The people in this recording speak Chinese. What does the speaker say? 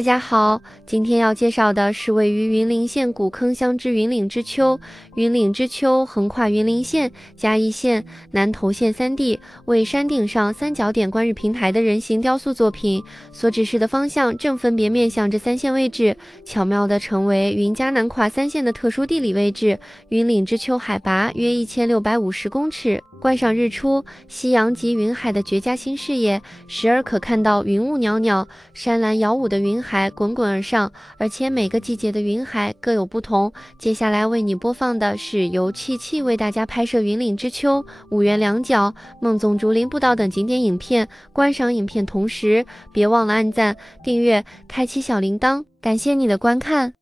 大家好，今天要介绍的是位于云林县古坑乡之云岭之丘。云岭之丘横跨云林县、嘉义县、南投县三地，为山顶上三角点观日平台的人形雕塑作品。所指示的方向正分别面向这三县位置，巧妙地成为云嘉南跨三县的特殊地理位置。云岭之丘海拔约1650公尺，观赏日出、夕阳及云海的绝佳新视野，时而可看到云雾裊裊、山岚摇舞的云海滚滚而上，而且每个季节的云海各有不同。接下来为你播放的是由气为大家拍摄云岭之丘、五元两角、孟宗竹林步道等景点影片。观赏影片同时，别忘了按赞、订阅、开启小铃铛。感谢你的观看。